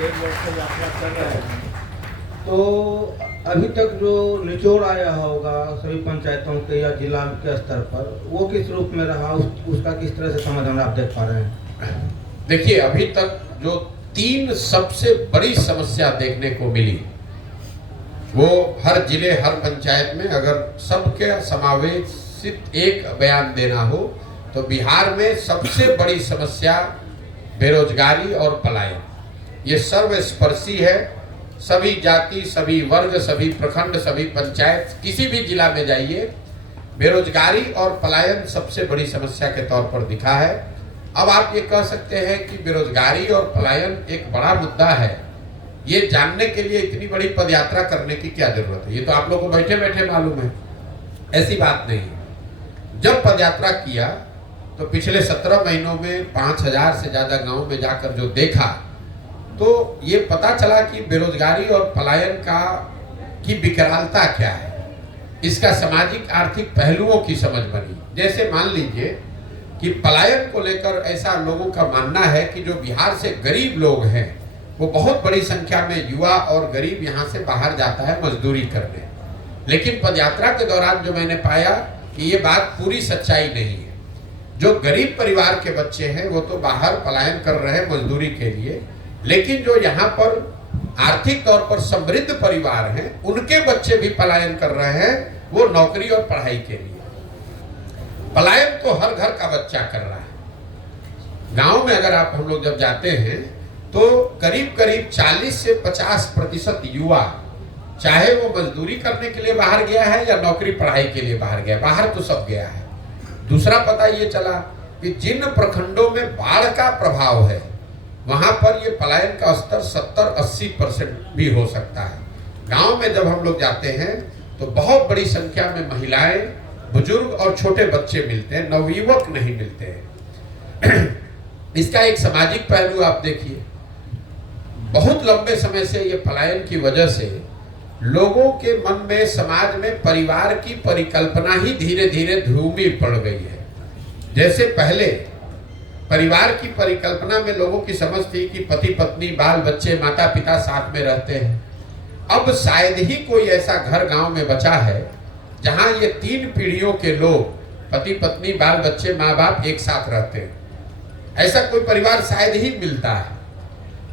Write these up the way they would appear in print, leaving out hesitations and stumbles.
1.5 वर्ष से यात्रा कर रहे हैं, तो अभी तक जो निचोड़ आया होगा सभी पंचायतों के या जिला के स्तर पर, वो किस रूप में रहा, उसका किस तरह से समाधान आप देख पा रहे हैं? देखिए, अभी तक जो 3 सबसे बड़ी समस्या देखने को मिली, वो हर जिले हर पंचायत में अगर सबके समावेशित एक बयान देना हो तो बिहार में सबसे बड़ी समस्या बेरोजगारी और पलायन। ये सर्वस्पर्शी है। सभी जाति, सभी वर्ग, सभी प्रखंड, सभी पंचायत, किसी भी जिला में जाइए, बेरोजगारी और पलायन सबसे बड़ी समस्या के तौर पर दिखा है। अब आप ये कह सकते हैं कि बेरोजगारी और पलायन एक बड़ा मुद्दा है, ये जानने के लिए इतनी बड़ी पदयात्रा करने की क्या जरूरत है? ये तो आप लोगों को बैठे बैठे मालूम है। ऐसी बात नहीं है। जब पदयात्रा किया तो पिछले 17 महीनों में 5000 से ज्यादा गांव में जाकर जो देखा, तो ये पता चला कि बेरोजगारी और पलायन की विकरालता क्या है, इसका सामाजिक आर्थिक पहलुओं की समझ बनी। जैसे मान लीजिए कि पलायन को लेकर ऐसा लोगों का मानना है कि जो बिहार से गरीब लोग हैं, वो बहुत बड़ी संख्या में युवा और गरीब यहाँ से बाहर जाता है मजदूरी करने। लेकिन पदयात्रा के दौरान जो मैंने पाया कि ये बात पूरी सच्चाई नहीं है। जो गरीब परिवार के बच्चे हैं वो तो बाहर पलायन कर रहे हैं मजदूरी के लिए, लेकिन जो यहाँ पर आर्थिक तौर पर समृद्ध परिवार हैं, उनके बच्चे भी पलायन कर रहे हैं, वो नौकरी और पढ़ाई के लिए। पलायन तो हर घर का बच्चा कर रहा है। गांव में अगर आप हम लोग जब जाते हैं तो करीब करीब 40 से 50% युवा, चाहे वो मजदूरी करने के लिए बाहर गया है या नौकरी पढ़ाई के लिए बाहर गया, बाहर तो सब गया है। दूसरा पता ये चला कि जिन प्रखंडों में बाढ़ का प्रभाव है, वहां पर ये पलायन का स्तर 70-80% भी हो सकता है। गांव में जब हम लोग जाते हैं तो बहुत बड़ी संख्या में महिलाएं, बुजुर्ग और छोटे बच्चे मिलते हैं, नवयुवक नहीं मिलते हैं। इसका एक सामाजिक पहलू आप देखिए। बहुत लंबे समय से ये पलायन की वजह से लोगों के मन में, समाज में परिवार की परिकल्पना ही धीरे धीरे ध्रुवी पड़ गई है। जैसे पहले परिवार की परिकल्पना में लोगों की समझ थी कि पति पत्नी, बाल बच्चे, माता पिता साथ में रहते हैं। अब शायद ही कोई ऐसा घर गांव में बचा है जहां ये 3 पीढ़ियों के लोग, पति पत्नी, बाल बच्चे, माँ बाप एक साथ रहते हैं। ऐसा कोई परिवार शायद ही मिलता है,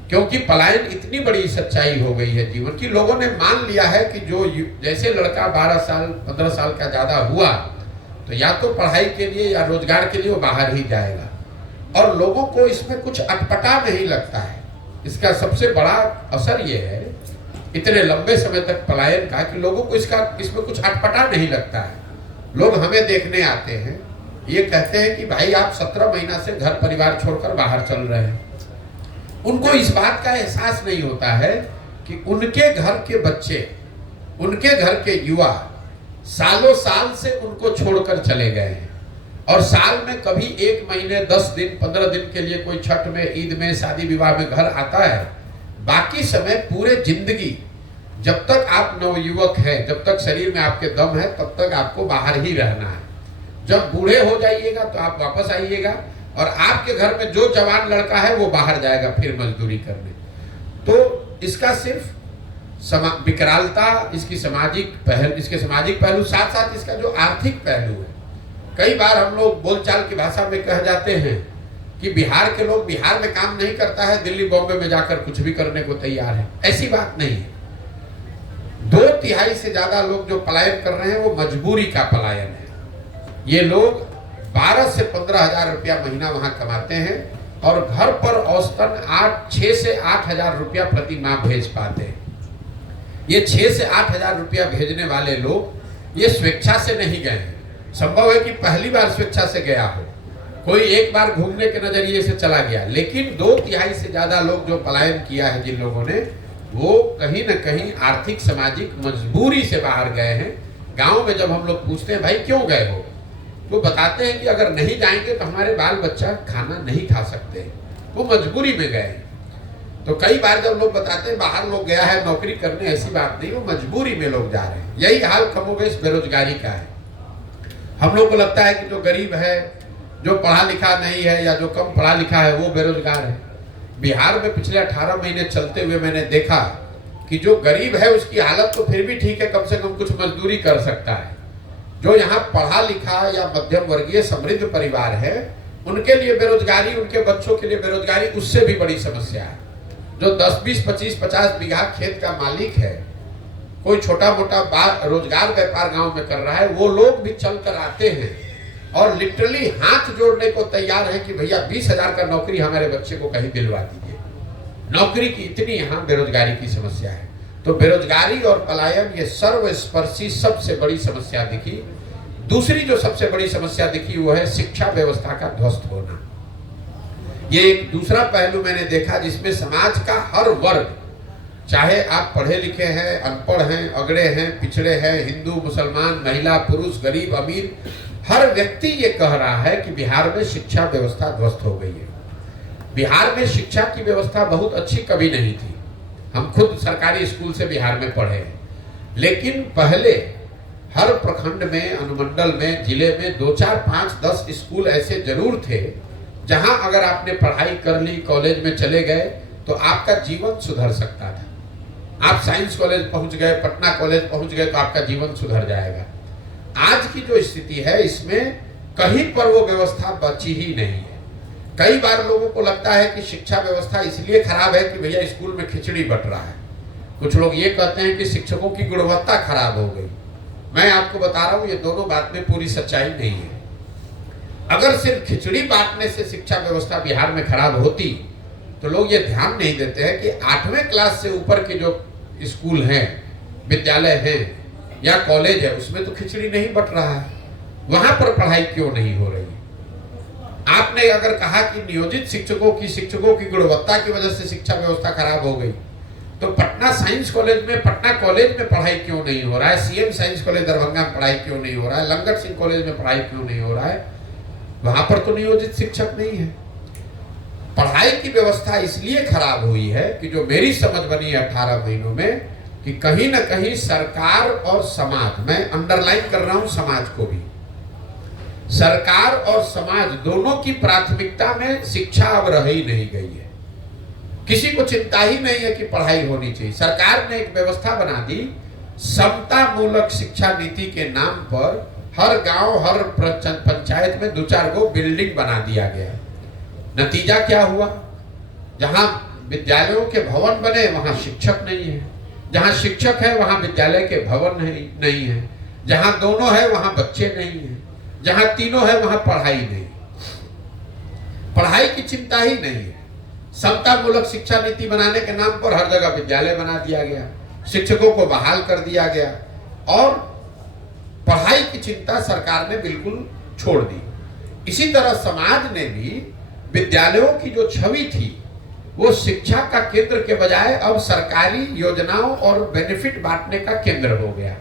क्योंकि पलायन इतनी बड़ी सच्चाई हो गई है जीवन की। लोगों ने मान लिया है कि जो जैसे लड़का 12 साल 15 साल का ज्यादा हुआ तो या तो पढ़ाई के लिए या रोजगार के लिए वो बाहर ही जाएगा, और लोगों को इसमें कुछ अटपटा नहीं लगता है। इसका सबसे बड़ा असर ये है इतने लंबे समय तक पलायन का, कि लोगों को इसमें कुछ अटपटा नहीं लगता है। लोग हमें देखने आते हैं, ये कहते हैं कि भाई आप 17 महीना से घर परिवार छोड़कर बाहर चल रहे हैं। उनको इस बात का एहसास नहीं होता है कि उनके घर के बच्चे, उनके घर के युवा सालों साल से उनको छोड़कर चले गए हैं, और साल में कभी 1 महीने 10 दिन 15 दिन के लिए कोई छठ में, ईद में, शादी विवाह में घर आता है। बाकी समय पूरे जिंदगी, जब तक आप नवयुवक हैं, जब तक शरीर में आपके दम है, तब तक आपको बाहर ही रहना है। जब बूढ़े हो जाइएगा तो आप वापस आइएगा, और आपके घर में जो जवान लड़का है वो बाहर जाएगा फिर मजदूरी करने। तो इसका सिर्फ विकरालता, इसके सामाजिक पहलू, साथ साथ इसका जो आर्थिक पहलू है। कई बार हम लोग बोलचाल की भाषा में कह जाते हैं कि बिहार के लोग बिहार में काम नहीं करता है, दिल्ली बॉम्बे में जाकर कुछ भी करने को तैयार है। ऐसी बात नहीं है। 2/3 से ज्यादा लोग जो पलायन कर रहे हैं वो मजबूरी का पलायन है। ये लोग 12 से 15 हजार रुपया महीना वहां कमाते हैं, और घर पर औसतन 6 से 8 हजार रुपया प्रति माह भेज पाते हैं। ये 6 से 8 हजार रुपया भेजने वाले लोग ये स्वेच्छा से नहीं गए हैं। संभव है कि पहली बार स्वेच्छा से गया हो, कोई एक बार घूमने के नजरिए से चला गया, लेकिन 2/3 से ज्यादा लोग जो पलायन किया है जिन लोगों ने, वो कहीं न कहीं आर्थिक सामाजिक मजबूरी से बाहर गए हैं। गांव में जब हम लोग पूछते हैं भाई क्यों गए हो, तो बताते हैं कि अगर नहीं जाएंगे तो हमारे बाल बच्चा खाना नहीं खा सकते, वो मजबूरी में गए। तो कई बार जब लोग बताते हैं बाहर लोग गया है नौकरी करने, ऐसी बात नहीं, वो मजबूरी में लोग जा रहे हैं। यही हाल कमोबेश बेरोजगारी का है। हम लोग को लगता है कि जो गरीब है, जो पढ़ा लिखा नहीं है या जो कम पढ़ा लिखा है, वो बेरोजगार है। बिहार में पिछले 18 महीने चलते हुए मैंने देखा कि जो गरीब है उसकी हालत तो फिर भी ठीक है, कम से कम कुछ मजदूरी कर सकता है। जो यहाँ पढ़ा लिखा या मध्यम वर्गीय समृद्ध परिवार है, उनके लिए बेरोजगारी, उनके बच्चों के लिए बेरोजगारी उससे भी बड़ी समस्या है। जो 10, 20, 25, 50 बीघा खेत का मालिक है, कोई छोटा मोटा रोजगार व्यापार गांव में कर रहा है, वो लोग भी चल कर आते हैं और लिटरली हाथ जोड़ने को तैयार है कि भैया 20,000 का नौकरी हमारे बच्चे को कहीं दिलवा दीजिए। नौकरी की इतनी यहाँ बेरोजगारी की समस्या है। तो बेरोजगारी और पलायन ये सर्वस्पर्शी सबसे बड़ी समस्या दिखी। दूसरी जो सबसे बड़ी समस्या दिखी वो है शिक्षा व्यवस्था का ध्वस्त होना। ये एक दूसरा पहलू मैंने देखा जिसमें समाज का हर वर्ग, चाहे आप पढ़े लिखे हैं, अनपढ़ हैं, अगड़े हैं, पिछड़े हैं, हिंदू, मुसलमान, महिला, पुरुष, गरीब, अमीर, हर व्यक्ति ये कह रहा है कि बिहार में शिक्षा व्यवस्था ध्वस्त हो गई है। बिहार में शिक्षा की व्यवस्था बहुत अच्छी कभी नहीं थी। हम खुद सरकारी स्कूल से बिहार में पढ़े हैं, लेकिन पहले हर प्रखंड में, अनुमंडल में, जिले में 2, 4, 5, 10 स्कूल ऐसे जरूर थे जहां अगर आपने पढ़ाई कर ली, कॉलेज में चले गए तो आपका जीवन सुधर सकता था। आप साइंस कॉलेज पहुंच गए, पटना कॉलेज पहुंच गए तो आपका जीवन सुधर जाएगा। आज की जो स्थिति है इसमें कहीं पर वो व्यवस्था बची ही नहीं है। कई बार लोगों को लगता है कि शिक्षा व्यवस्था इसलिए खराब है कि भैया स्कूल में खिचड़ी बट रहा है। कुछ लोग ये कहते हैं कि शिक्षकों की गुणवत्ता खराब हो गई। मैं आपको बता रहा हूं ये दोनों बात में पूरी सच्चाई नहीं है। अगर सिर्फ खिचड़ी बांटने से शिक्षा व्यवस्था बिहार में खराब होती तो लोग ये ध्यान नहीं देते हैं कि 8वें क्लास से ऊपर के जो स्कूल हैं, विद्यालय हैं या कॉलेज है, उसमें तो खिचड़ी नहीं बट रहा है। वहां पर पढ़ाई क्यों नहीं हो रही? आपने अगर कहा कि नियोजित शिक्षकों की गुणवत्ता की वजह से शिक्षा व्यवस्था खराब हो गई, तो पटना साइंस कॉलेज में, पटना कॉलेज में पढ़ाई क्यों नहीं हो रहा है? सीएम साइंस कॉलेज दरभंगा में पढ़ाई क्यों नहीं हो रहा है? लंगट सिंह कॉलेज में पढ़ाई क्यों नहीं हो रहा है? वहां पर तो नियोजित शिक्षक नहीं है। पढ़ाई की व्यवस्था इसलिए खराब हुई है कि जो मेरी समझ बनी 18 महीनों में, कि कहीं ना कहीं सरकार और समाज, मैं अंडरलाइन कर रहा हूं समाज को भी, सरकार और समाज दोनों की प्राथमिकता में शिक्षा अब रह ही नहीं गई है। किसी को चिंता ही नहीं है कि पढ़ाई होनी चाहिए। सरकार ने एक व्यवस्था बना दी, समता मूलक शिक्षा नीति के नाम पर हर गांव, हर पंचायत में 2-4 गो बिल्डिंग बना दिया गया। नतीजा क्या हुआ? जहां विद्यालयों के भवन बने वहां शिक्षक नहीं है, जहां शिक्षक है वहां विद्यालय के भवन नहीं है, जहां दोनों है वहां बच्चे नहीं है, जहां तीनों है वहां पढ़ाई नहीं। पढ़ाई की चिंता ही नहीं है। समता मूलक शिक्षा नीति बनाने के नाम पर हर जगह विद्यालय बना दिया गया, शिक्षकों को बहाल कर दिया गया और पढ़ाई की चिंता सरकार ने बिल्कुल छोड़ दी। इसी तरह समाज ने भी विद्यालयों की जो छवि थी वो शिक्षा का केंद्र के बजाय अब सरकारी योजनाओं और बेनिफिट बांटने का केंद्र हो गया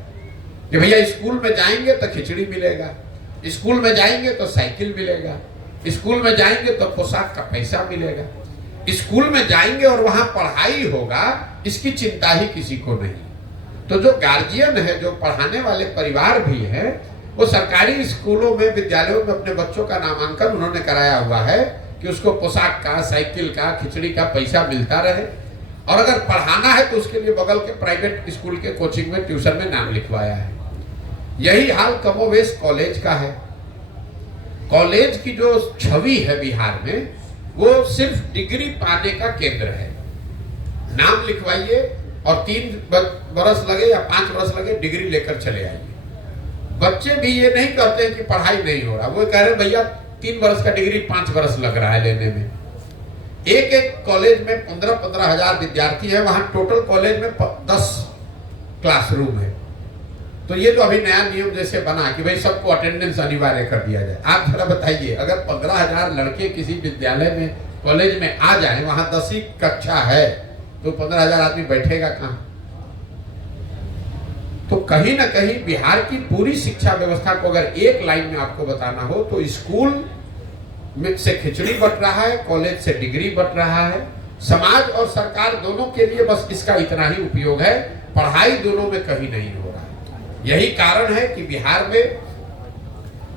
कि भैया स्कूल में जाएंगे तो खिचड़ी मिलेगा, स्कूल में जाएंगे तो साइकिल मिलेगा, स्कूल में जाएंगे तो पोशाक का पैसा मिलेगा, स्कूल में जाएंगे और वहां पढ़ाई होगा, इसकी चिंता ही किसी को नहीं। तो जो गार्जियन है, जो पढ़ाने वाले परिवार भी है, वो सरकारी स्कूलों में, विद्यालयों में अपने बच्चों का नामांकन उन्होंने कराया हुआ है कि उसको पोशाक का, साइकिल का, खिचड़ी का पैसा मिलता रहे। और अगर पढ़ाना है तो उसके लिए बगल के प्राइवेट स्कूल के कोचिंग में, ट्यूशन में नाम लिखवाया है। यही हाल कमोवेश कॉलेज का है। कॉलेज की जो छवि है बिहार में, वो सिर्फ डिग्री पाने का केंद्र है। नाम लिखवाइए और 3 बरस लगे या 5 बरस लगे, डिग्री लेकर चले आइए। बच्चे भी ये नहीं कहते हैं कि पढ़ाई नहीं हो रहा, वो कह रहे भैया 3 बरस का डिग्री 5 बरस लग रहा है लेने में। एक कॉलेज में 15-15 हजार विद्यार्थी है, वहां टोटल कॉलेज में 10 क्लासरूम है। तो ये जो अभी नया नियम जैसे बना कि भाई सबको अटेंडेंस अनिवार्य कर दिया जाए, आप जरा बताइए, अगर 15,000 लड़के किसी विद्यालय में, कॉलेज में आ जाए, वहां 10वीं कक्षा है, तो 15,000 आदमी बैठेगा कहां? तो कहीं ना कहीं बिहार की पूरी शिक्षा व्यवस्था को अगर एक लाइन में आपको बताना हो तो स्कूल में से खिचड़ी बट रहा है, कॉलेज से डिग्री बट रहा है। समाज और सरकार दोनों के लिए बस इसका इतना ही उपयोग है, पढ़ाई दोनों में कहीं नहीं हो रहा है। यही कारण है कि बिहार में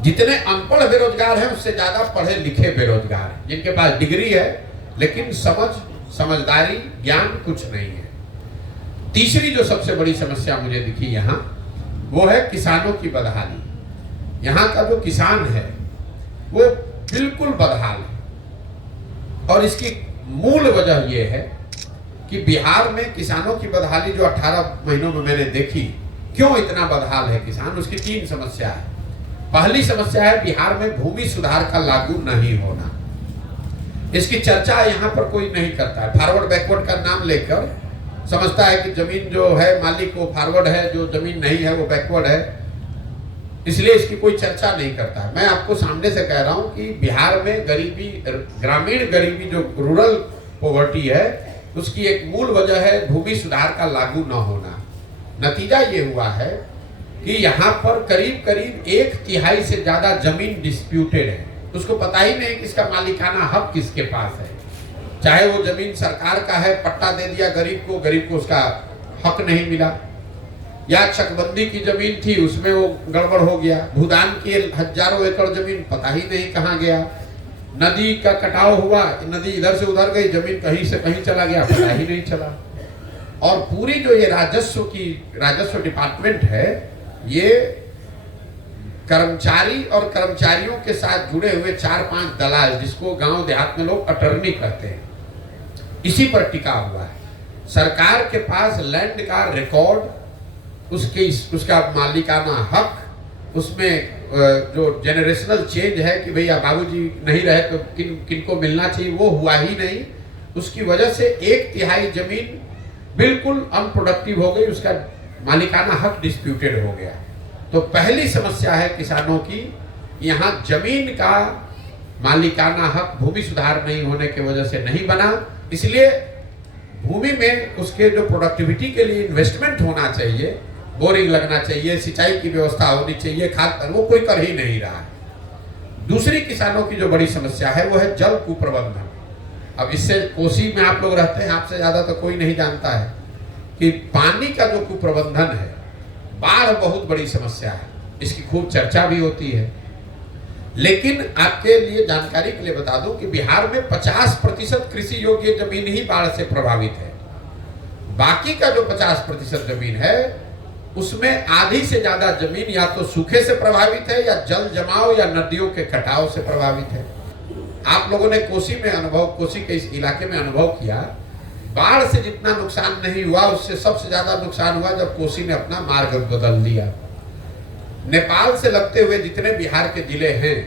जितने अनपढ़ बेरोजगार हैं उससे ज्यादा पढ़े लिखे बेरोजगार हैं, जिनके पास डिग्री है लेकिन समझ समझदारी, ज्ञान कुछ नहीं है। तीसरी जो सबसे बड़ी समस्या मुझे दिखी यहाँ, वो है किसानों की बदहाली। यहाँ का जो किसान है वो बिल्कुल बदहाल है, और इसकी मूल वजह यह है कि बिहार में किसानों की बदहाली जो 18 महीनों में मैंने देखी, क्यों इतना बदहाल है किसान, उसकी 3 समस्या है। पहली समस्या है बिहार में भूमि सुधार का लागू नहीं होना। इसकी चर्चा यहाँ पर कोई नहीं करता है। फॉरवर्ड बैकवर्ड का नाम लेकर समझता है कि जमीन जो है मालिक वो फॉरवर्ड है, जो जमीन नहीं है वो बैकवर्ड है, इसलिए इसकी कोई चर्चा नहीं करता है। मैं आपको सामने से कह रहा हूँ कि बिहार में गरीबी, ग्रामीण गरीबी जो रूरल पॉवर्टी है, उसकी एक मूल वजह है भूमि सुधार का लागू न होना। नतीजा ये हुआ है कि यहाँ पर करीब करीब 1/3 से ज्यादा जमीन डिस्प्यूटेड है। उसको पता ही नहीं कि इसका मालिकाना हक किसके पास है। चाहे वो जमीन सरकार का है, पट्टा दे दिया गरीब को उसका हक नहीं मिला, या चकबंदी की जमीन थी उसमें वो गड़बड़ हो गया, भूदान की हजारों एकड़ जमीन पता ही नहीं कहाँ गया, नदी का कटाव हुआ, नदी इधर से उधर गई, जमीन कहीं से कहीं चला गया, पता ही नहीं चला। और पूरी जो ये राजस्व डिपार्टमेंट है, ये कर्मचारी और कर्मचारियों के साथ जुड़े हुए 4-5 दलाल, जिसको गांव देहात में लोग अटर्नी कहते हैं, इसी पर टिका हुआ है। सरकार के पास लैंड का रिकॉर्ड, उसका मालिकाना हक, उसमें जो जेनरेशनल चेंज है कि भैया बाबूजी नहीं रहे तो किनको मिलना चाहिए, वो हुआ ही नहीं। उसकी वजह से 1/3 जमीन बिल्कुल अनप्रोडक्टिव हो गई, उसका मालिकाना हक डिस्प्यूटेड हो गया। तो पहली समस्या है किसानों की, यहाँ जमीन का मालिकाना हक भूमि सुधार नहीं होने की वजह से नहीं बना, इसलिए भूमि में उसके जो प्रोडक्टिविटी के लिए इन्वेस्टमेंट होना चाहिए, बोरिंग लगना चाहिए, सिंचाई की व्यवस्था होनी चाहिए, खाद, वो कोई कर ही नहीं रहा है। दूसरी किसानों की जो बड़ी समस्या है वो है जल कुप्रबंधन। अब इससे कोसी में आप लोग रहते हैं, आपसे ज्यादा तो कोई नहीं जानता है कि पानी का जो कुप्रबंधन है, बाढ़ बहुत बड़ी समस्या है, इसकी खूब चर्चा भी होती है। लेकिन आपके लिए जानकारी के लिए बता दूं कि बिहार में 50% कृषि योग्य जमीन ही बाढ़ से प्रभावित है। बाकी का जो 50% जमीन है, उसमें आधी से ज्यादा जमीन या तो सूखे से प्रभावित है, या जल जमाव या नदियों के कटाव से प्रभावित है। आप लोगों ने कोसी के इस इलाके में अनुभव किया, बाढ़ से जितना नुकसान नहीं हुआ, उससे सबसे ज्यादा नुकसान हुआ जब कोसी ने अपना मार्ग बदल दिया। नेपाल से लगते हुए जितने बिहार के जिले हैं,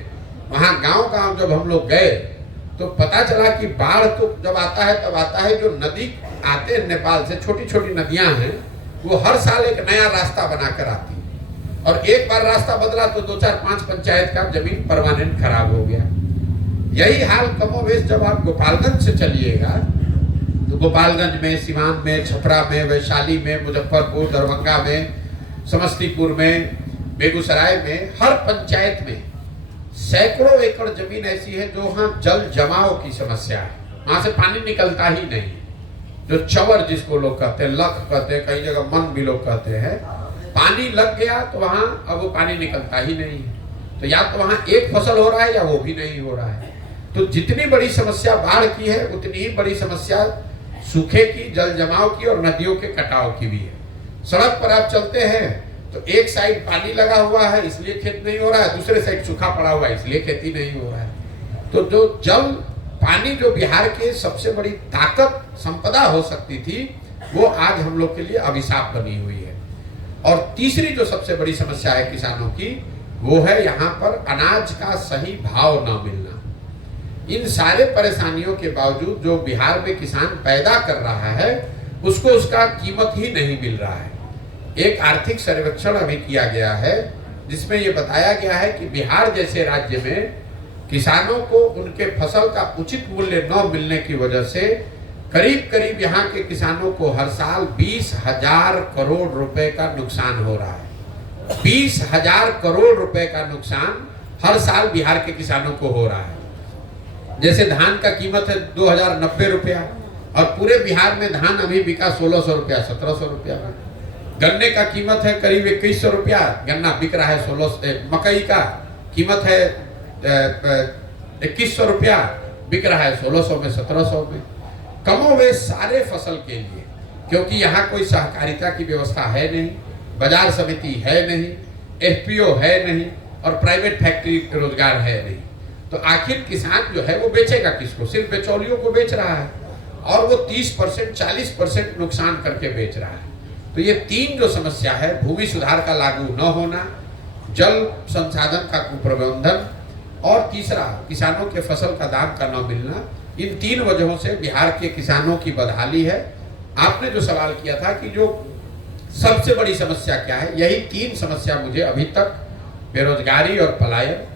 वहां गांव-गांव जब हम लोग गए तो पता चला कि बाढ़ तो जब आता है तब आता है, जो नदी आते हैं नेपाल से, छोटी छोटी नदियां हैं, वो हर साल एक नया रास्ता बनाकर आती है, और एक बार रास्ता बदला तो 2-4-5 पंचायत का जमीन परमानेंट खराब हो गया। यही हाल कमोवेश जब आप गोपालगंज से चलिएगा, तो गोपालगंज में, सिवान में, छपरा में, वैशाली में, मुजफ्फरपुर, दरभंगा में, समस्तीपुर में, बेगूसराय में, हर पंचायत में सैकड़ों एकड़ जमीन ऐसी है जो वहां जल जमाव की समस्या है, वहां से पानी निकलता ही नहीं। जो चवर जिसको लोग कहते हैं, लख कहते हैं, कई जगह मन भी लोग कहते हैं, पानी लग गया तो वहां अब वो पानी निकलता ही नहीं है। तो या तो वहां एक फसल हो रहा है या वो भी नहीं हो रहा है। तो जितनी बड़ी समस्या बाढ़ की है, उतनी ही बड़ी समस्या सूखे की, जल जमाव की और नदियों के कटाव की भी है। सड़क पर आप चलते हैं तो एक साइड पानी लगा हुआ है इसलिए खेत नहीं हो रहा है, दूसरे साइड सूखा पड़ा हुआ है इसलिए खेती नहीं हो रहा है। तो जो जल, पानी जो बिहार के सबसे बड़ी ताकत, संपदा हो सकती थी, वो आज हम लोग के लिए अभिशाप बनी हुई है। और तीसरी जो सबसे बड़ी समस्या है किसानों की, वो है यहाँ पर अनाज का सही भाव न मिलना। इन सारे परेशानियों के बावजूद जो बिहार में किसान पैदा कर रहा है, उसको उसका कीमत ही नहीं मिल रहा है। एक आर्थिक सर्वेक्षण अभी किया गया है जिसमें ये बताया गया है कि बिहार जैसे राज्य में किसानों को उनके फसल का उचित मूल्य न मिलने की वजह से करीब करीब यहाँ के किसानों को हर साल 20,000 करोड़ रुपए का नुकसान हो रहा है। 20,000 करोड़ रुपए का नुकसान हर साल बिहार के किसानों को हो रहा है। जैसे धान का कीमत है 2090 रुपया, और पूरे बिहार में धान अभी बिका 1600 रुपया, 1700 रुपया में। गन्ने का कीमत है करीब 2100 रुपया, गन्ना बिक रहा है 1600। मकई का कीमत है 2100 रुपया, बिक रहा है 1600 में, 1700 में। कमोवेश सारे फसल के लिए, क्योंकि यहाँ कोई सहकारिता की व्यवस्था है नहीं, बाजार समिति है नहीं, एफपीओ है नहीं और प्राइवेट फैक्ट्री रोजगार है नहीं, तो आखिर किसान जो है वो बेचेगा किसको? सिर्फ बिचौलियों को बेच रहा है और वो 30% 40% नुकसान करके बेच रहा है। तो ये तीन जो समस्या है, भूमि सुधार का लागू न होना, जल संसाधन का कुप्रबंधन और तीसरा किसानों के फसल का दाम का न मिलना, इन तीन वजहों से बिहार के किसानों की बदहाली है। आपने जो सवाल किया था कि जो सबसे बड़ी समस्या क्या है, यही तीन समस्या मुझे अभी तक, बेरोजगारी और पलायन,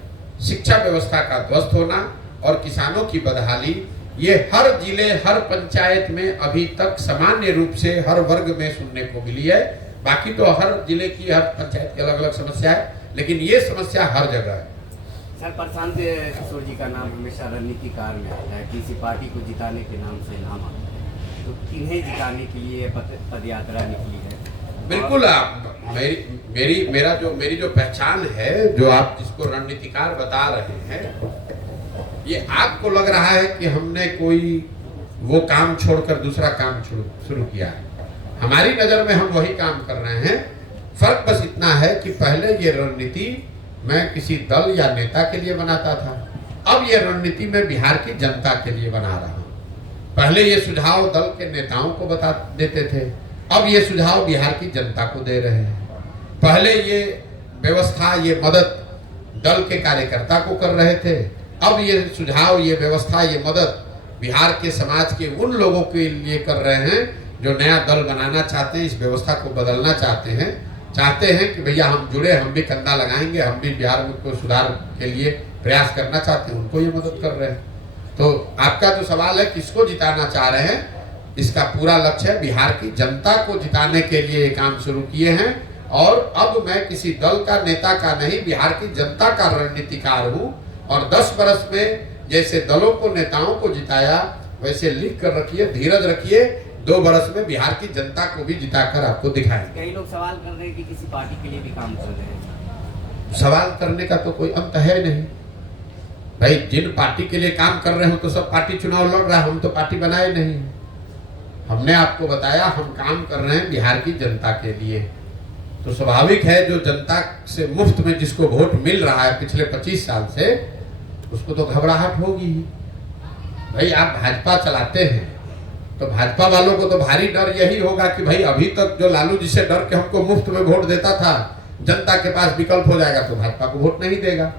शिक्षा व्यवस्था का ध्वस्त होना और किसानों की बदहाली, ये हर जिले हर पंचायत में अभी तक सामान्य रूप से हर वर्ग में सुनने को मिली है। बाकी तो हर जिले की हर पंचायत की अलग अलग समस्या है, लेकिन ये समस्या हर जगह है। सर, प्रशांत किशोर जी का नाम हमेशा रणनीतिकार में आता है, किसी पार्टी को जिताने के नाम से नाम आता है, तो किन्हें जिताने के लिए पद यात्रा निकली है? बिल्कुल, आप मेरी जो पहचान है, जो आप जिसको रणनीतिकार बता रहे हैं, ये आपको लग रहा है कि हमने कोई वो काम छोड़कर दूसरा काम शुरू किया है। हमारी नजर में हम वही काम कर रहे हैं। फर्क बस इतना है कि पहले ये रणनीति मैं किसी दल या नेता के लिए बनाता था, अब ये रणनीति मैं बिहार की जनता के लिए बना रहा हूँ। पहले ये सुझाव दल के नेताओं को बता देते थे, अब ये सुझाव बिहार की जनता को दे रहे हैं। पहले ये व्यवस्था, ये मदद दल के कार्यकर्ता को कर रहे थे, अब ये सुझाव, ये व्यवस्था, ये मदद बिहार के समाज के उन लोगों के लिए कर रहे हैं जो नया दल बनाना चाहते हैं, इस व्यवस्था को बदलना चाहते हैं कि भैया हम जुड़े, हम भी कंधा लगाएंगे, हम भी बिहार में को सुधार के लिए प्रयास करना चाहते हैं, उनको ये मदद कर रहे हैं। तो आपका जो सवाल है किसको जिताना चाह रहे हैं, इसका पूरा लक्ष्य है बिहार की जनता को जिताने के लिए ये काम शुरू किए हैं। और अब मैं किसी दल का नेता का नहीं, बिहार की जनता का रणनीतिकार हूँ। और 10 बरस में जैसे दलों को, नेताओं को जिताया, वैसे लिख कर रखिए, धीरज रखिए, 2 बरस में बिहार की जनता को भी जिताकर आपको दिखाएंगे। कई लोग सवाल कर रहे हैं कि किसी पार्टी के लिए भी काम कर रहे हैं। सवाल करने का तो कोई अंत है नहीं भाई, जिन पार्टी के लिए काम कर रहे हो तो सब पार्टी चुनाव लड़ रहा है, हम तो पार्टी बनाए नहीं। हमने आपको बताया हम काम कर रहे हैं बिहार की जनता के लिए, तो स्वाभाविक है जो जनता से मुफ्त में जिसको वोट मिल रहा है पिछले 25 साल से, उसको तो घबराहट होगी भाई। आप भाजपा चलाते हैं तो भाजपा वालों को तो भारी डर यही होगा कि भाई अभी तक जो लालू जी से डर के हमको मुफ्त में वोट देता था, जनता के पास विकल्प हो जाएगा तो भाजपा को वोट नहीं देगा।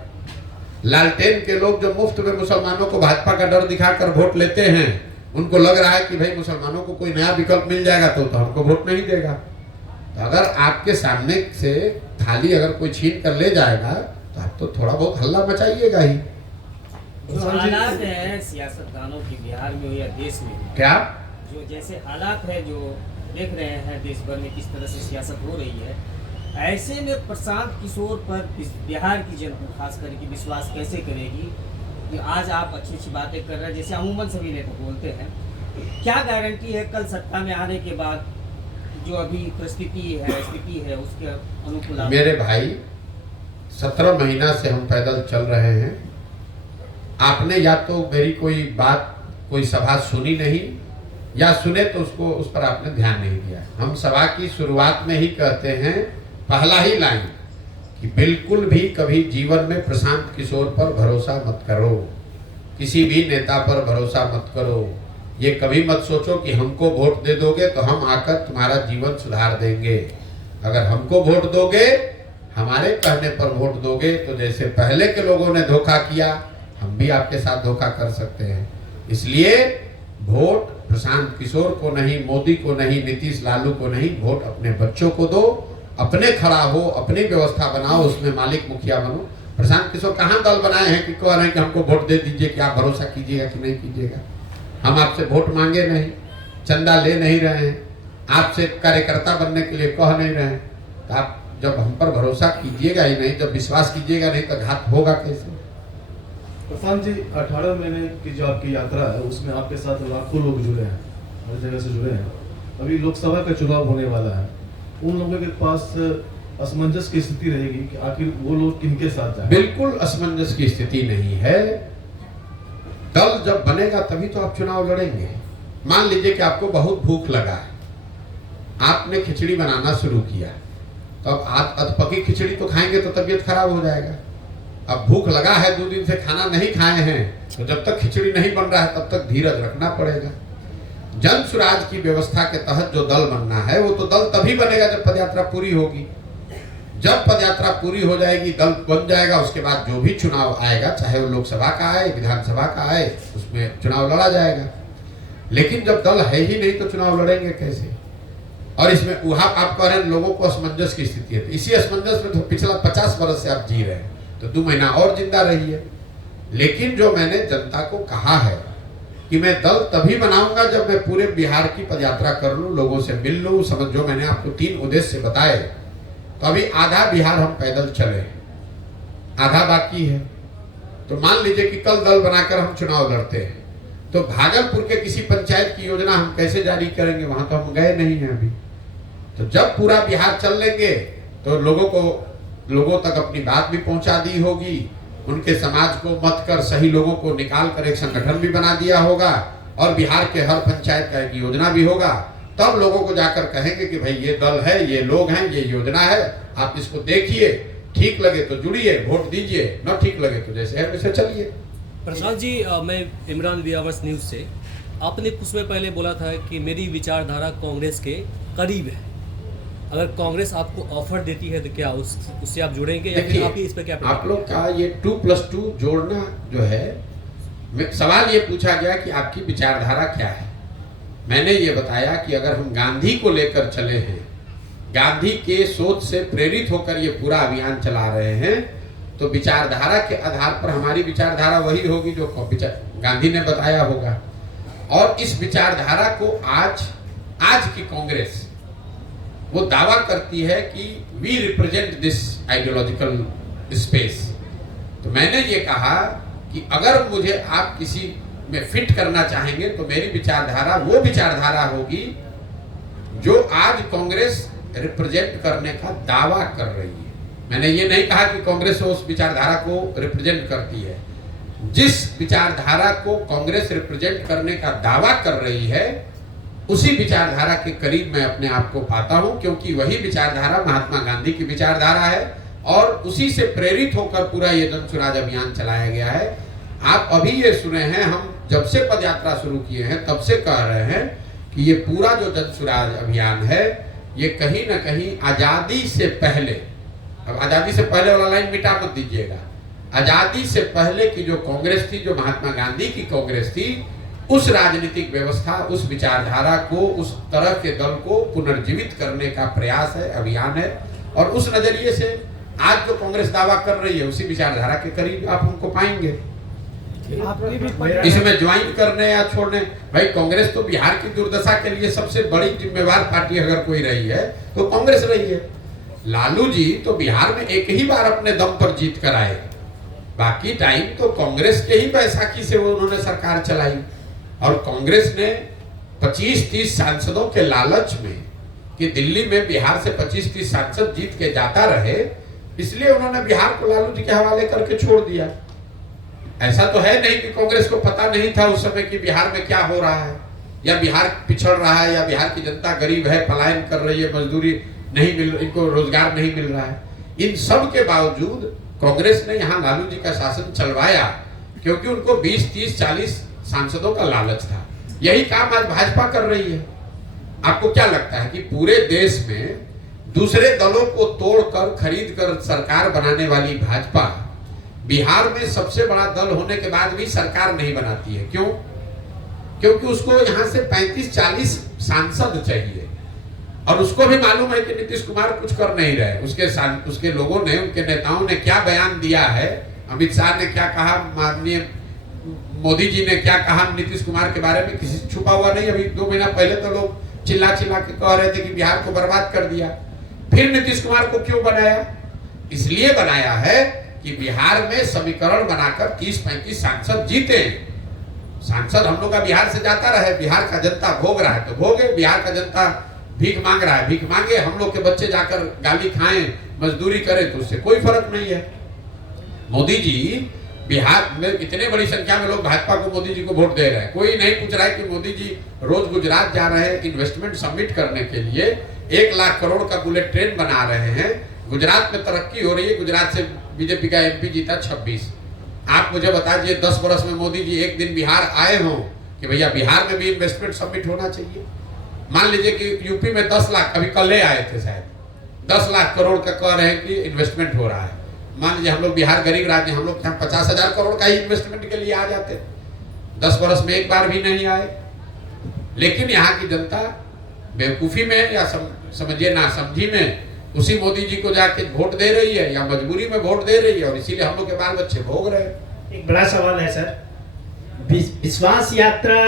लालटेन के लोग जो मुफ्त में मुसलमानों को भाजपा का डर दिखाकर वोट लेते हैं, उनको लग रहा है कि भाई मुसलमानों को कोई नया विकल्प मिल जाएगा तो हमको वोट नहीं देगा। तो अगर आपके सामने से थाली अगर कोई छीन कर ले जाएगा तो आप तो थोड़ा बहुत हल्ला मचाइएगा ही। हालात है सियासतदानों की बिहार में हो या देश में, क्या जो जैसे हालात है जो देख रहे हैं देश भर में किस तरह से सियासत हो रही है, ऐसे में प्रशांत किशोर पर बिहार की जनता खास करके विश्वास कैसे करेगी कि आज आप अच्छी अच्छी बातें कर रहे हैं, जैसे अमूमन सभी नेता बोलते हैं, क्या गारंटी है कल सत्ता में आने के बाद जो अभी स्थिति है उसके अनुकूल? मेरे भाई 17 महीना से हम पैदल चल रहे हैं। आपने या तो मेरी कोई बात, कोई सभा सुनी नहीं, या सुने तो उसको उस पर आपने ध्यान नहीं दिया। हम सभा की शुरुआत में ही कहते हैं, पहला ही लाइन, कि बिल्कुल भी कभी जीवन में प्रशांत किशोर पर भरोसा मत करो, किसी भी नेता पर भरोसा मत करो। ये कभी मत सोचो कि हमको वोट दे दोगे तो हम आकर तुम्हारा जीवन सुधार देंगे। अगर हमको वोट दोगे, हमारे कहने पर वोट दोगे, तो जैसे पहले के लोगों ने धोखा किया, हम भी आपके साथ धोखा कर सकते हैं। इसलिए वोट प्रशांत किशोर को नहीं, मोदी को नहीं, नीतीश लालू को नहीं, वोट अपने बच्चों को दो, अपने खड़ा हो, अपनी व्यवस्था बनाओ, उसमें मालिक मुखिया बनो। प्रशांत किशोर कहाँ दल बनाए हैं कि कह रहे हैं कि हमको वोट दे दीजिए, कि आप भरोसा कीजिएगा कि नहीं कीजिएगा। हम आपसे वोट मांगे नहीं, चंदा ले नहीं रहे हैं, आपसे कार्यकर्ता बनने के लिए कह नहीं रहे हैं। तो आप जब हम पर भरोसा कीजिएगा ही नहीं, जब विश्वास कीजिएगा नहीं, तो घात होगा कैसे? प्रशांत जी, 18 महीने की जो आपकी यात्रा है उसमें आपके साथ लाखों लोग जुड़े हैं, हर जगह से जुड़े हैं। अभी लोकसभा का चुनाव होने वाला है, उन लोगों के पास असमंजस की स्थिति रहेगी कि आखिर वो लोग किनके साथ जाएं? बिल्कुल असमंजस की स्थिति नहीं है। दल जब बनेगा तभी तो आप चुनाव लड़ेंगे। मान लीजिए कि आपको बहुत भूख लगा है, आपने खिचड़ी बनाना शुरू किया, तो अब आप अधपकी खिचड़ी तो खाएंगे तो तबीयत खराब हो जाएगा। अब भूख लगा है, 2 दिन से खाना नहीं खाए हैं, तो जब तक खिचड़ी नहीं बन रहा है तब तक धीरज रखना पड़ेगा। जन सुराज की व्यवस्था के तहत जो दल बनना है वो तो दल तभी बनेगा जब पदयात्रा पूरी होगी। जब पदयात्रा पूरी हो जाएगी, दल बन जाएगा, उसके बाद जो भी चुनाव आएगा, चाहे वो लोकसभा का आए, विधानसभा का आए, उसमें चुनाव लड़ा जाएगा। लेकिन जब दल है ही नहीं तो चुनाव लड़ेंगे कैसे? और इसमें वहां आप कह रहे हैं लोगों को असमंजस की स्थिति है, इसी असमंजस में तो पिछला 50 वर्ष से आप जी रहे हैं, तो 2 महीना और जिंदा रहिए। लेकिन जो मैंने जनता को कहा है कि मैं दल तभी बनाऊंगा जब मैं पूरे बिहार की पदयात्रा कर लूं, लोगों से मिल लूं, समझ, जो मैंने आपको 3 उद्देश्य बताए। तो अभी आधा बिहार हम पैदल चले, आधा बाकी है। तो मान लीजिए कि कल दल बनाकर हम चुनाव लड़ते हैं, तो भागलपुर के किसी पंचायत की योजना हम कैसे जारी करेंगे? वहां तो हम गए नहीं हैं अभी। तो जब पूरा बिहार चल लेंगे तो लोगों तक अपनी बात भी पहुंचा दी होगी, उनके समाज को मत कर सही लोगों को निकाल कर एक संगठन भी बना दिया होगा, और बिहार के हर पंचायत का एक योजना भी होगा। तब लोगों को जाकर कहेंगे कि भाई ये दल है, ये लोग हैं, ये योजना है, आप इसको देखिए, ठीक लगे तो जुड़िए, वोट दीजिए, न ठीक लगे तो जैसे है वैसे चलिए। प्रशांत जी, मैं इमरान व्यावर्स न्यूज़ से, आपने कुछ समय पहले बोला था कि मेरी विचारधारा कांग्रेस के करीब है। अगर कांग्रेस आपको ऑफर देती है तो क्या उससे आप जुड़ेंगे या फिर आप इस पर क्या? आप लोग का ये 2+2 जोड़ना जो है, सवाल ये पूछा गया कि आपकी विचारधारा क्या है। मैंने ये बताया कि अगर हम गांधी को लेकर चले हैं, गांधी के सोच से प्रेरित होकर ये पूरा अभियान चला रहे हैं, तो विचारधारा के आधार पर हमारी विचारधारा वही होगी जो गांधी ने बताया होगा। और इस विचारधारा को आज की कांग्रेस वो दावा करती है कि we represent this ideological space. तो मैंने ये कहा कि अगर मुझे आप किसी में फिट करना चाहेंगे तो मेरी विचारधारा वो विचारधारा होगी जो आज कांग्रेस रिप्रेजेंट करने का दावा कर रही है। मैंने ये नहीं कहा कि कांग्रेस उस विचारधारा को रिप्रेजेंट करती है। जिस विचारधारा को कांग्रेस रिप्रेजेंट करने का दावा कर रही है उसी विचारधारा के करीब मैं अपने आप को पाता हूं, क्योंकि वही विचारधारा महात्मा गांधी की विचारधारा है और उसी से प्रेरित होकर पूरा ये जन स्वराज अभियान चलाया गया है। आप अभी ये सुने हैं, हम जब से पदयात्रा शुरू किए हैं तब से कह रहे हैं कि ये पूरा जो जन स्वराज अभियान है ये कहीं ना कहीं आजादी से पहले, अब आजादी से पहले वाला लाइन मिटा मत दीजिएगा, आजादी से पहले की जो कांग्रेस थी, जो महात्मा गांधी की कांग्रेस थी, उस राजनीतिक व्यवस्था, उस विचारधारा को, उस तरह के दल को पुनर्जीवित करने का प्रयास है, अभियान है। और उस नजरिए से आज जो कांग्रेस दावा कर रही है उसी विचारधारा के करीब आप हमको पाएंगे। इसमें ज्वाइन करने या छोड़ने, भाई कांग्रेस तो बिहार की दुर्दशा के लिए सबसे बड़ी जिम्मेवार पार्टी अगर कोई रही है तो कांग्रेस रही है। लालू जी तो बिहार में एक ही बार अपने दम पर जीत कर आए, बाकी टाइम तो कांग्रेस के ही बैसाखी से वो उन्होंने सरकार चलाई। और कांग्रेस ने 25-30 सांसदों के लालच में कि दिल्ली में बिहार से 25-30 सांसद जीत के जाता रहे, इसलिए उन्होंने बिहार को लालू जी के हवाले करके छोड़ दिया। ऐसा तो है नहीं कि कांग्रेस को पता नहीं था उस समय कि बिहार में क्या हो रहा है, या बिहार पिछड़ रहा है, या बिहार की जनता गरीब है, पलायन कर रही है, मजदूरी नहीं मिल, इनको रोजगार नहीं मिल रहा है। इन सब के बावजूद कांग्रेस ने यहाँ लालू जी का शासन चलवाया क्योंकि उनको 20-30-40 सांसदों का लालच था। यही काम आज भाजपा कर रही है। आपको क्या लगता है कि पूरे देश में दूसरे दलों को तोड़कर खरीद कर सरकार बनाने वाली भाजपा बिहार में सबसे बड़ा दल होने के बाद भी सरकार नहीं बनाती है? क्यों? क्योंकि उसको यहाँ से 35-40 सांसद चाहिए और उसको भी मालूम है कि नीतीश कुमार कुछ कर नहीं रहे। उसके लोगों ने, उनके नेताओं ने क्या बयान दिया है, अमित शाह ने क्या कहा, माननीय मोदी जी ने क्या कहा नीतीश कुमार के बारे में, किसी से छुपा हुआ नहीं। अभी 2 महीना पहले तो लोग चिल्ला चिल्ला के कह रहे थे कि बिहार को बर्बाद कर दिया। फिर नीतीश कुमार को क्यों बनाया? इसलिए बनाया है कि बिहार में समीकरण बनाकर 30-35 सांसद जीते। सांसद हम लोग का बिहार से जाता रहे, बिहार का जनता भोग रहा है तो भोगे, बिहार का जनता भीख मांग रहा है, भीख मांगे, हम लोग के बच्चे जाकर गाली खाएं, मजदूरी करें, तो उससे कोई फर्क नहीं है। मोदी जी बिहार में इतने बड़ी संख्या में लोग भाजपा को, मोदी जी को वोट दे रहे हैं। कोई नहीं पूछ रहा है कि मोदी जी रोज गुजरात जा रहे हैं इन्वेस्टमेंट सबमिट करने के लिए, 1 लाख करोड़ का बुलेट ट्रेन बना रहे हैं, गुजरात में तरक्की हो रही है। गुजरात से बीजेपी का MP जीता 26। आप मुझे बता दीजिए 10 वर्ष में मोदी जी एक दिन बिहार आए हों कि भैया बिहार में भी इन्वेस्टमेंट सबमिट होना चाहिए। मान लीजिए कि यूपी में 10 लाख, अभी कल आए थे शायद, 10 लाख करोड़ का कह रहे हैं कि इन्वेस्टमेंट हो रहा है। मान लीजिए हम लोग बिहार गरीब राज्य, हम लोग 50,000 करोड़ का ही इन्वेस्टमेंट के लिए आ जाते, 10 वर्ष में एक बार भी नहीं आए। लेकिन यहाँ की जनता बेवकूफी में या समझिए ना समझी में उसी मोदी जी को जाके वोट दे रही है या मजबूरी में वोट दे रही है, और इसीलिए हम लोग के बाल बच्चे भोग रहे हैं। एक बड़ा सवाल है सर, विश्वास यात्रा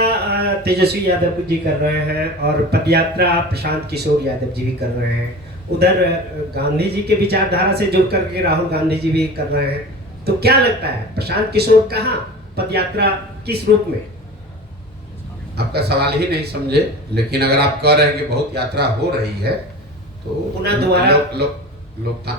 तेजस्वी यादव जी कर रहे हैं और पदयात्रा प्रशांत किशोर यादव जी भी कर रहे हैं। उधर गांधी जी के विचारधारा से जुड़ करके राहुल गांधी जी भी कर रहे हैं। तो क्या लगता है प्रशांत किशोर कहाँ, पदयात्रा किस रूप में? आपका सवाल ही नहीं समझे, लेकिन अगर आप कह रहे हैं कि बहुत यात्रा हो रही है तो पुनः दोबारा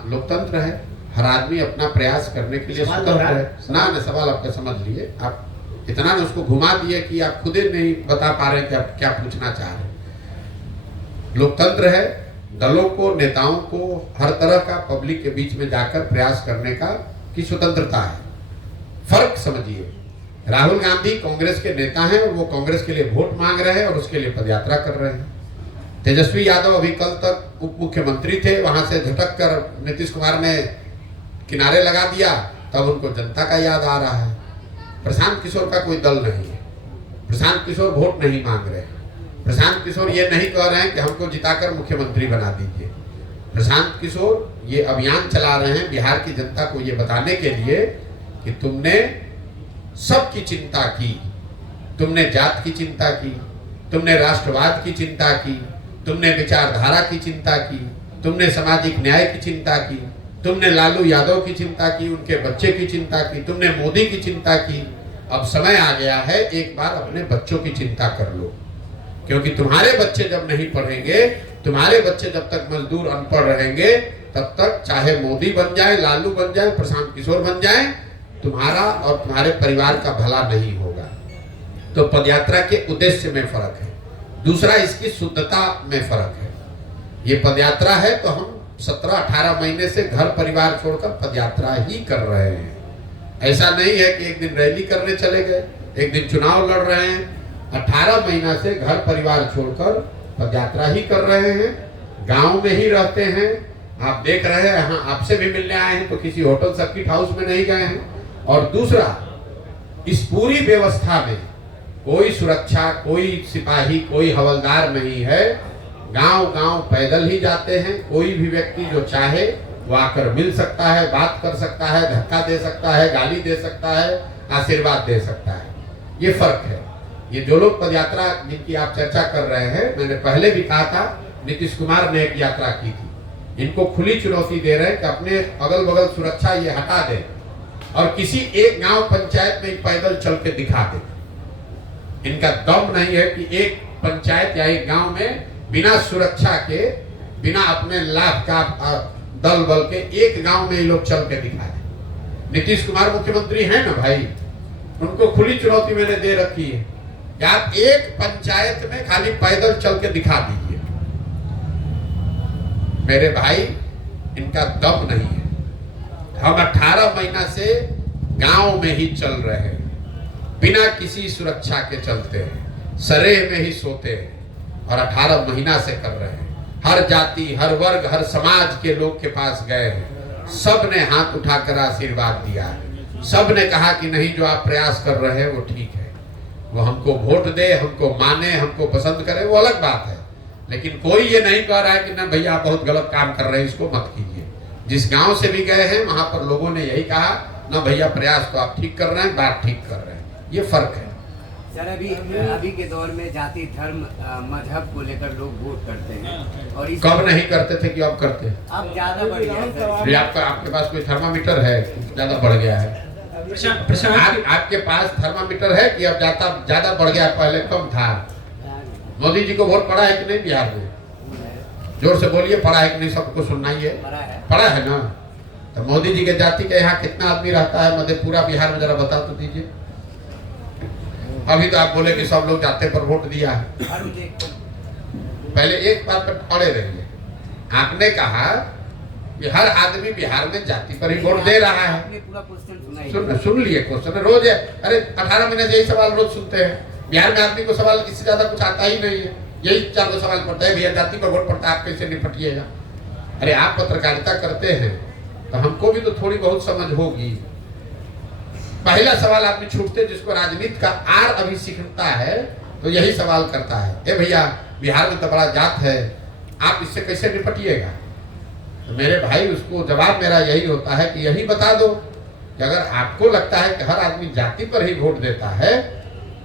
लोकतंत्र है, हर आदमी अपना प्रयास करने के लिए स्वतंत्र है। ना सवाल आपका समझ लिए, आप इतना ना उसको घुमा दिए कि आप खुद ही नहीं बता पा रहे कि आप क्या पूछना चाह रहे हैं। लोकतंत्र है, दलों को, नेताओं को हर तरह का पब्लिक के बीच में जाकर प्रयास करने का की स्वतंत्रता है। फर्क समझिए, राहुल गांधी कांग्रेस के नेता हैं और वो कांग्रेस के लिए वोट मांग रहे हैं और उसके लिए पदयात्रा कर रहे हैं। तेजस्वी यादव अभी कल तक उप मुख्यमंत्री थे, वहां से झटक कर नीतीश कुमार ने किनारे लगा दिया, तब उनको जनता का याद आ रहा है। प्रशांत किशोर का कोई दल नहीं है, प्रशांत किशोर वोट नहीं मांग रहे हैं, प्रशांत किशोर ये नहीं कह रहे हैं कि हमको जिताकर मुख्यमंत्री बना दीजिए। प्रशांत किशोर ये अभियान चला रहे हैं बिहार की जनता को ये बताने के लिए कि तुमने सबकी चिंता की, तुमने जात की चिंता की, तुमने राष्ट्रवाद की चिंता की, तुमने विचारधारा की चिंता की, तुमने सामाजिक न्याय की चिंता की, तुमने लालू यादव की चिंता की, उनके बच्चे की चिंता की, तुमने मोदी की चिंता की। अब समय आ गया है, एक बार अपने बच्चों की चिंता कर लो, क्योंकि तुम्हारे बच्चे जब नहीं पढ़ेंगे, तुम्हारे बच्चे जब तक मजदूर अनपढ़ रहेंगे, तब तक चाहे मोदी बन जाए, लालू बन जाए, प्रशांत किशोर बन जाए, तुम्हारा और तुम्हारे परिवार का भला नहीं होगा। तो पदयात्रा के उद्देश्य में फर्क है। दूसरा, इसकी शुद्धता में फर्क है। ये पदयात्रा है तो हम 17-18 महीने से घर परिवार छोड़कर पदयात्रा ही कर रहे हैं। ऐसा नहीं है कि एक दिन रैली करने चले गए, एक दिन चुनाव लड़ रहे हैं। 18 महीना से घर परिवार छोड़कर पदयात्रा ही कर रहे हैं, गांव में ही रहते हैं। आप देख रहे हैं, हाँ आपसे भी मिलने आए हैं तो किसी होटल सर्किट हाउस में नहीं गए हैं। और दूसरा, इस पूरी व्यवस्था में कोई सुरक्षा, कोई सिपाही, कोई हवलदार नहीं है। गांव-गांव पैदल ही जाते हैं। कोई भी व्यक्ति जो चाहे वो आकर मिल सकता है, बात कर सकता है, धक्का दे सकता है, गाली दे सकता है, आशीर्वाद दे सकता है। ये फर्क है। ये जो लोग पदयात्रा जिनकी आप चर्चा कर रहे हैं, मैंने पहले भी कहा था, नीतीश कुमार ने एक यात्रा की थी। इनको खुली चुनौती दे रहे हैं कि अपने अगल बगल सुरक्षा ये हटा दें और किसी एक गांव पंचायत में पैदल चल के दिखा दें। इनका दम नहीं है कि एक पंचायत या एक गांव में बिना सुरक्षा के, बिना अपने लाभ का दल बल के एक गांव में ये लोग चल के दिखा दें। नीतीश कुमार मुख्यमंत्री हैं ना भाई, उनको खुली चुनौती मैंने दे रखी है कि आप एक पंचायत में खाली पैदल चल के दिखा दीजिए। मेरे भाई, इनका दम नहीं है। हम 18 महीना से गांव में ही चल रहे हैं, बिना किसी सुरक्षा के चलते हैं, सरेह में ही सोते हैं और 18 महीना से कर रहे हैं। हर जाति, हर वर्ग, हर समाज के लोग के पास गए हैं। सब ने हाथ उठाकर आशीर्वाद दिया है। सब ने कहा कि नहीं, जो आप प्रयास कर रहे हैं वो ठीक है। वो हमको वोट दे, हमको माने, हमको पसंद करे, वो अलग बात है। लेकिन कोई ये नहीं कह रहा है कि ना भैया आप बहुत गलत काम कर रहे हैं, इसको मत कीजिए। जिस गांव से भी गए हैं वहां पर लोगों ने यही कहा, ना भैया प्रयास तो आप ठीक कर रहे हैं, बात ठीक कर रहे हैं। ये फर्क है। सर, अभी के दौर में जाति, धर्म, मजहब को लेकर लोग वोट करते हैं और इस कब नहीं करते थे कि अब करते हैं? अब ज्यादा बढ़ गया है। आपके पास कोई थर्मामीटर है? ज्यादा बढ़ गया है? आपके पास थर्मामीटर है कि अब ज्यादा बढ़ गया? पहले कम था। मोदी जी को वोट पड़ा है कि नहीं बिहार में? जोर से बोलिए, पड़ा है कि नहीं? सबको सुनना ही है। पड़ा है ना? तो मोदी जी के जाति के यहाँ कितना आदमी रहता है मधेपुरा बिहार में, जरा बता तो दीजिए। अभी तो आप बोले कि सब लोग जाते पर वोट दिया है। पहले एक बात पर अड़े रहिए, आपने कहा कि हर आदमी बिहार में जाति पर ही वोट दे रहा है। पूरा क्वेश्चन सुन लिए क्वेश्चन रोज है। अरे 18 महीने से यही सवाल रोज सुनते हैं। बिहार में आदमी को सवाल इससे ज्यादा कुछ आता ही नहीं है, यही 4 सवाल पड़ता है, भैया जाति पर वोट पड़ता है, आप कैसे निपटिएगा। अरे आप पत्रकारिता करते हैं तो हमको भी तो थोड़ी बहुत समझ होगी। पहला सवाल आदमी छूटते जिसको राजनीति का आर अभी सीखता है तो यही सवाल करता है, ए भैया बिहार में तो बड़ा जात है, आप इससे कैसे निपटिएगा। तो मेरे भाई उसको जवाब मेरा यही होता है कि यही बता दो कि अगर आपको लगता है कि हर आदमी जाति पर ही वोट देता है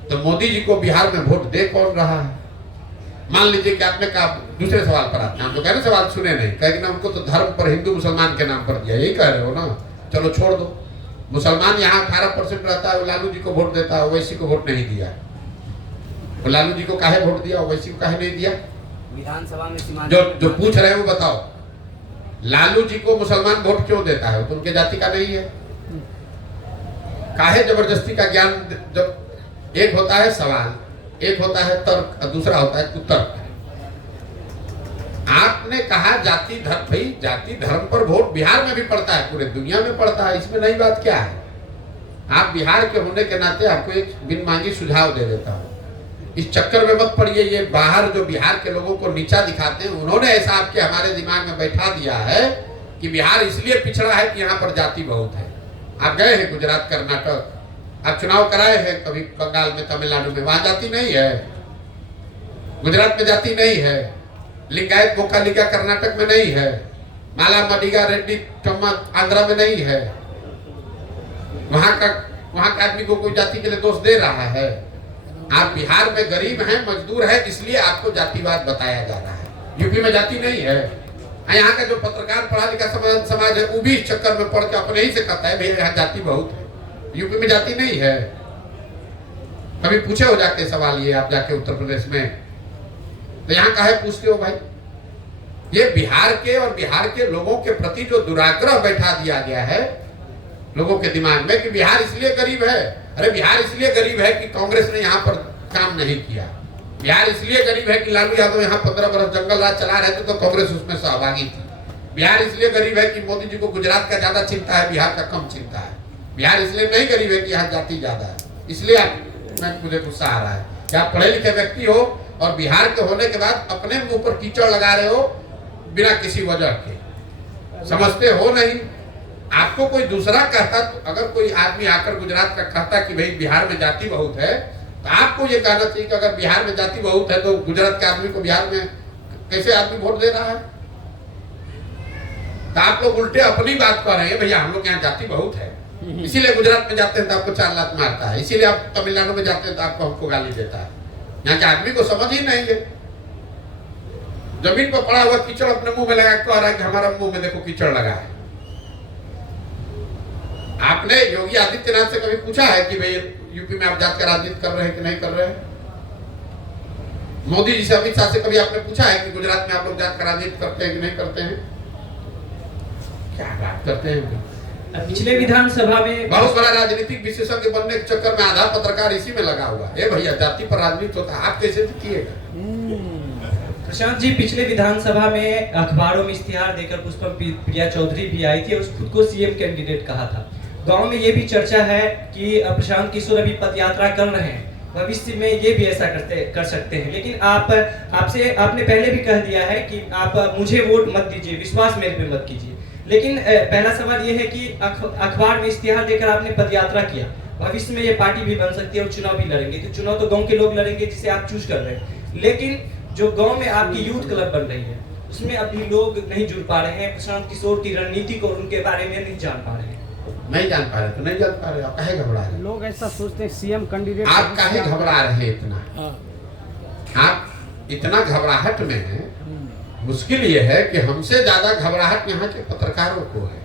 तो मोदी जी को बिहार में वोट दे कौन रहा है। मान लीजिए कि आपने कहा, दूसरे सवाल पर आते हैं, हम तो कह रहे सवाल सुने नहीं, कहेंगे ना हमको तो धर्म पर हिंदू मुसलमान के नाम पर दिया, यही कह रहे हो ना, चलो छोड़ दो। मुसलमान यहाँ 18% रहता है, वो लालू जी को वोट देता है, ओवैसी को वोट नहीं दिया। वो लालू जी को काहे वोट दिया, ओवैसी को काहे नहीं दिया। विधानसभा में जो पूछ रहे हैं वो बताओ, लालू जी को मुसलमान वोट क्यों देता है, तो उनके जाति का नहीं है। काहे जबरदस्ती का ज्ञान, जब एक होता है सवाल, एक होता है तर्क और दूसरा होता है कुतर्क। आपने कहा जाति धर्म, भाई जाति धर्म पर वोट बिहार में भी पड़ता है, पूरे दुनिया में पड़ता है, इसमें नई बात क्या है। आप बिहार के होने के नाते आपको एक बिन मांगी सुझाव दे देता हूं, इस चक्कर में मत पड़िए। ये बाहर जो बिहार के लोगों को नीचा दिखाते हैं, उन्होंने ऐसा आपके हमारे दिमाग में बैठा दिया है कि बिहार इसलिए पिछड़ा है कि यहाँ पर जाति बहुत है। आप गए हैं गुजरात, कर्नाटक, आप चुनाव कराए हैं कभी बंगाल में, तमिलनाडु में, वहां जाति नहीं है। गुजरात में जाति नहीं है, लिंगायत बोकालिका कर्नाटक में नहीं है, माला मडिगा रेड्डी टम्मा आंध्रा में नहीं है। वहां का आदमी को कोई जाति के लिए दोष दे रहा है। आप बिहार में गरीब हैं, मजदूर हैं, इसलिए आपको जातिवाद बताया जा रहा है। यूपी में जाति नहीं है। यहाँ का जो पत्रकार पढ़ा लिखा समाज है वो भी इस चक्कर में पढ़ के अपने ही से कहता है भैया यहाँ जाति बहुत है, यूपी में जाति नहीं है। कभी पूछे हो जाके सवाल ये आप जाके उत्तर प्रदेश में, तो यहाँ काहे पूछते हो भाई। ये बिहार के और बिहार के लोगों के प्रति जो दुराग्रह बैठा दिया गया है लोगों के दिमाग में कि बिहार इसलिए गरीब है। अरे बिहार इसलिए गरीब है कि कांग्रेस ने यहाँ पर काम नहीं किया। बिहार इसलिए गरीब है कि लालू यादव यहाँ 15 वर्ष जंगल राज चला रहे थे तो कांग्रेस उसमें सहभागी थी। बिहार इसलिए गरीब है कि मोदी जी को गुजरात का ज्यादा चिंता है, बिहार का कम चिंता है। बिहार इसलिए नहीं गरीब है कि यहाँ जाति ज्यादा है। इसलिए मुझे गुस्सा आ रहा है कि आप पढ़े लिखे व्यक्ति हो और बिहार के होने के बाद अपने मुंह पर कीचड़ लगा रहे हो बिना किसी वजह के। समझते हो नहीं। आपको कोई दूसरा कहता, तो अगर कोई आदमी आकर गुजरात का कहता कि भाई बिहार में जाति बहुत है, तो आपको ये कहना चाहिए कि अगर बिहार में जाति बहुत है तो गुजरात के आदमी को बिहार में कैसे आदमी वोट दे रहा है। तो आप लोग उल्टे अपनी बात कर रहे हैं, भैया हम लोग यहाँ जाति बहुत है इसीलिए गुजरात में जाते हैं तो आपको 4 लात मारता है, इसीलिए आप तमिलनाडु में जाते हैं तो आपको हमको गाली देता है। यहाँ के आदमी को समझ ही नहीं है। जमीन पर पड़ा हुआ कीचड़ अपने मुंह में लगा कह रहा है कि हमारा मुंह में देखो कीचड़ लगा है। आपने योगी आदित्यनाथ से कभी पूछा है कि भाई यूपी में आप जात का राजनीति कर रहे हैं कि नहीं कर रहे हैं? मोदी जी से, अमित शाह से कभी आपने पूछा है कि गुजरात में आप लोग जात का राजनीति करते हैं कि नहीं करते हैं? क्या बात करते हैं। पिछले विधानसभा में बहुत बड़ा राजनीतिक विशेषज्ञ बनने के चक्कर में आधा पत्रकार इसी में लगा हुआ है। भैया जाति पर राजनीति होता है, आप कैसे जीतिएगा? प्रशांत जी, पिछले विधानसभा में अखबारों में इश्तिहार देकर पुष्पम प्रिया चौधरी भी आई थी और खुद को सीएम कैंडिडेट कहा था। गांव में ये भी चर्चा है कि प्रशांत किशोर अभी पदयात्रा कर रहे हैं, भविष्य में ये भी ऐसा कर सकते हैं। लेकिन आपने पहले भी कह दिया है कि आप मुझे वोट मत दीजिए, विश्वास मेरे पे मत कीजिए। लेकिन पहला सवाल ये है कि अखबार में इश्तिहार देकर आपने पदयात्रा किया, भविष्य में ये पार्टी भी बन सकती है और चुनाव भी लड़ेंगे। तो चुनाव तो गाँव के लोग लड़ेंगे जिसे आप चूज कर रहे हैं, लेकिन जो गांव में आपकी यूथ क्लब बन रही है उसमें अभी लोग नहीं जुड़ पा रहे हैं, प्रशांत किशोर की रणनीति को उनके बारे में नहीं जान पा रहे हैं। नहीं जान पा रहे तो नहीं जान पा रहे, आप काहे घबरा रहे? लोग ऐसा सोचते हैं सीएम कैंडिडेट। आप काहे घबरा रहे इतना? आप इतना घबराहट में हैं। मुश्किल ये है कि हमसे ज्यादा घबराहट यहाँ के पत्रकारों को है।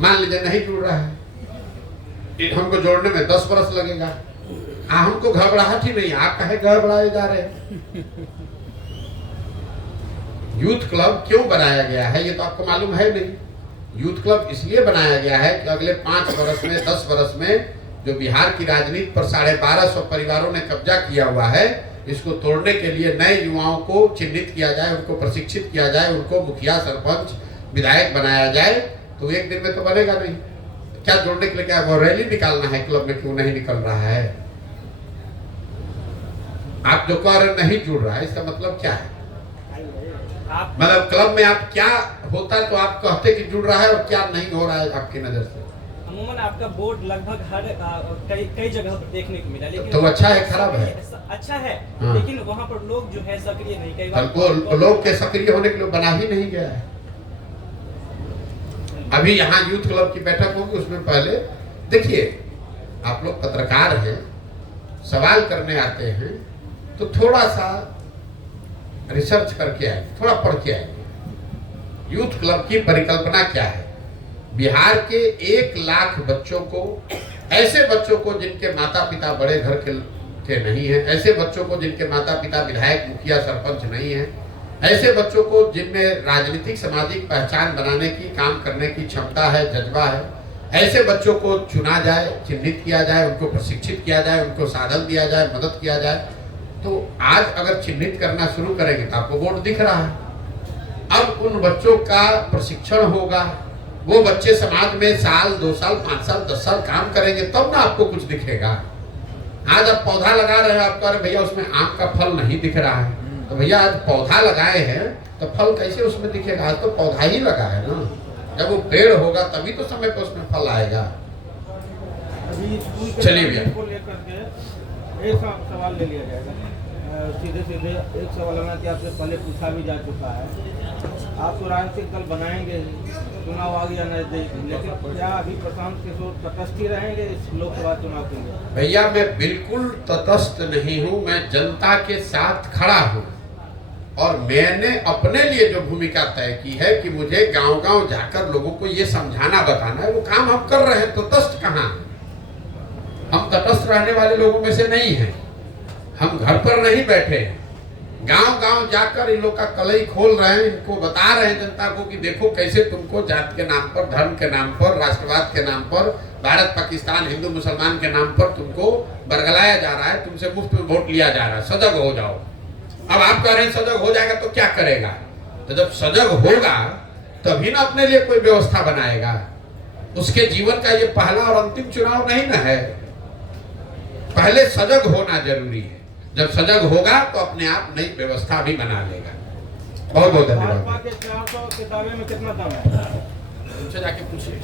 मान लीजिए नहीं जुड़ रहा है, हमको जोड़ने में 10 वर्ष लगेगा, हमको घबराहट ही नहीं, आप काहे घबराए जा रहे हैं? यूथ क्लब क्यों बनाया गया है ये तो आपको मालूम है नहीं। यूथ क्लब इसलिए बनाया गया है कि अगले 5 वर्ष में 10 वर्ष में जो बिहार की राजनीति पर 1250 परिवारों ने कब्जा किया हुआ है, इसको तोड़ने के लिए नए युवाओं को चिन्हित किया जाए, उनको प्रशिक्षित किया जाए, उनको मुखिया, सरपंच, विधायक बनाया जाए। तो एक दिन में तो बनेगा नहीं। क्या जोड़ने के लिए क्या वो रैली निकालना है क्लब में, क्यों नहीं निकल रहा है? आप जो कह रहे नहीं जुड़ रहा है, इसका मतलब क्या है? मतलब क्लब में आप क्या होता है तो आप कहते कि जुड़ रहा है, और क्या नहीं हो रहा है आपकी नजर से? अमूमन आपका बोर्ड लगभग हर कई जगह पर देखने को मिला, लेकिन तो अच्छा है खराब है? अच्छा है, हाँ। लेकिन वहाँ पर लोग जो है सक्रिय नहीं, कई बार तो लोग के सक्रिय होने के लिए बना ही नहीं गया है। अभी यहाँ यूथ क्लब की बैठक होगी, उसमें पहले देखिए, आप लोग पत्रकार हैं, सवाल करने आते हैं, तो थोड़ा सा रिसर्च करके आएंगे, थोड़ा पढ़ के आएंगे। यूथ क्लब की परिकल्पना क्या है? बिहार के 1 लाख बच्चों को, ऐसे बच्चों को जिनके माता पिता बड़े घर के नहीं हैं, ऐसे बच्चों को जिनके माता पिता विधायक, मुखिया, सरपंच नहीं हैं, ऐसे बच्चों को जिनमें राजनीतिक सामाजिक पहचान बनाने की, काम करने की क्षमता है, जज्बा है, ऐसे बच्चों को चुना जाए, चिन्हित किया जाए, उनको प्रशिक्षित किया जाए, उनको साधन दिया जाए, मदद किया जाए। तो आज अगर चिन्हित करना शुरू करेंगे तो आपको बोर्ड दिख रहा है। अब उन बच्चों का प्रशिक्षण होगा, वो बच्चे समाज में साल, 2 साल, 5 साल, 10 साल काम करेंगे, तब ना आपको कुछ दिखेगा। आज आप पौधा लगा रहे हैं, आप कह रहे भैया उसमें आम का फल नहीं दिख रहा है, तो भैया आज पौधा लगाए हैं तो फल कैसे उसमें दिखेगा? आज तो पौधा ही लगा है ना। जब वो पेड़ होगा तभी तो समय पर उसमें फल आएगा। चलिए भैया, को लेकर के एक सवाल ले लिया जाएगा। सीधे सीधे एक सवाल है कि आपसे पहले पूछा भी जा चुका है, आप तो राजनीतिक दल बनाएंगे, चुनाव आ गया नजदीक, लेकिन क्या अभी प्रशांत किशोर तटस्थ ही रहेंगे इस लोकसभा चुनाव के लिए? भैया मैं बिल्कुल तटस्थ नहीं हूँ, मैं जनता के साथ खड़ा हूँ, और मैंने अपने लिए जो भूमिका तय की है कि मुझे गांव-गांव जाकर लोगों को ये समझाना, बताना है, वो काम हम कर रहे हैं। तटस्थ कहाँ? हम तटस्थ रहने वाले लोगों में से नहीं हैं। हम घर पर नहीं बैठे हैं, गांव-गांव जाकर इन लोग का कलई खोल रहे हैं, इनको बता रहे हैं जनता को कि देखो कैसे तुमको जात के नाम पर, धर्म के नाम पर, राष्ट्रवाद के नाम पर, भारत पाकिस्तान, हिंदू मुसलमान के नाम पर तुमको बरगलाया जा रहा है, तुमसे मुफ्त में वोट लिया जा रहा है, सजग हो जाओ। अब आप कह रहे हैं सजग हो जाएगा तो क्या करेगा? तो जब सजग होगा तभी ना अपने लिए कोई व्यवस्था बनाएगा। उसके जीवन का ये पहला और अंतिम चुनाव नहीं ना है। पहले सजग होना जरूरी है, जब सजग होगा तो अपने आप नई व्यवस्था भी बना लेगा। बहुत बहुत धन्यवाद। भाजपा के 400 के दावे में कितना दम है? उनसे जाके पूछिए।